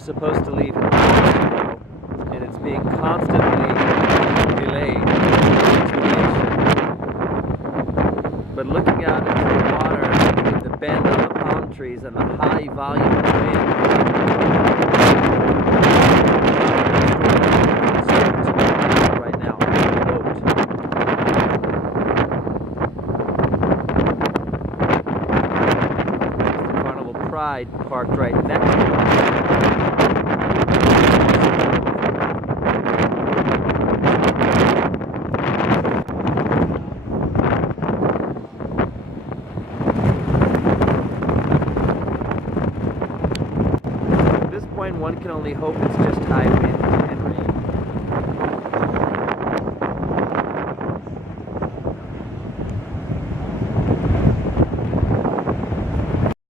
was supposed to leave in hours ago, and it's being constantly delayed. But looking out into the water, with the bend of the palm trees and the high volume of wind, right now, boat. The Carnival Pride parked right next to us. One can only hope it's just high wind.